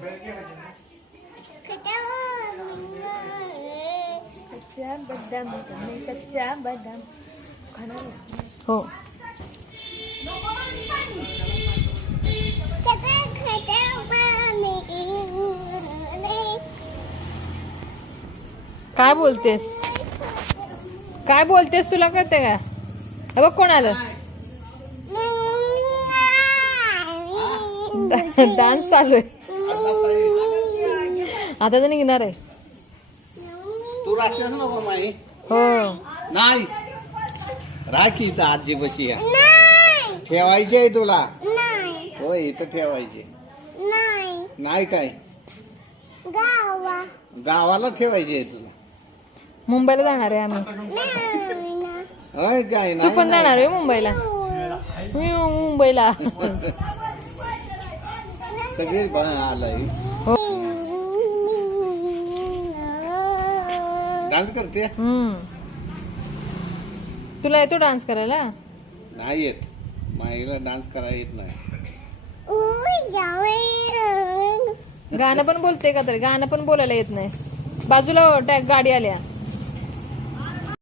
कच्चा बदाम कच्चा बदाम खाणार हो. काय बोलतेस? काय बोलतेस? तुला कळते का? हे बघ कोण आलं. डान्स चालू आहे आता तर निघणार आहे. तू राहतेस ना माई? हो. नाही राखी इथं आजी बशी आहे. ठेवायची आहे तुला? होय इथं ठेवायची. नाही काय गावाला ठेवायची आहे तुला. मुंबईला जाणार आहे आम्ही. होय काय? तू पण जाणार आहे मुंबईला? मुंबईला सगळे आलाय. हो. डान्स करते? तुला येतो डान्स करायला? नाही येत. माईला डान्स करायला येत नाही. गाणं पण बोलते का? तरी गाणं पण बोलायला येत नाही. बाजूला गाडी आल्या.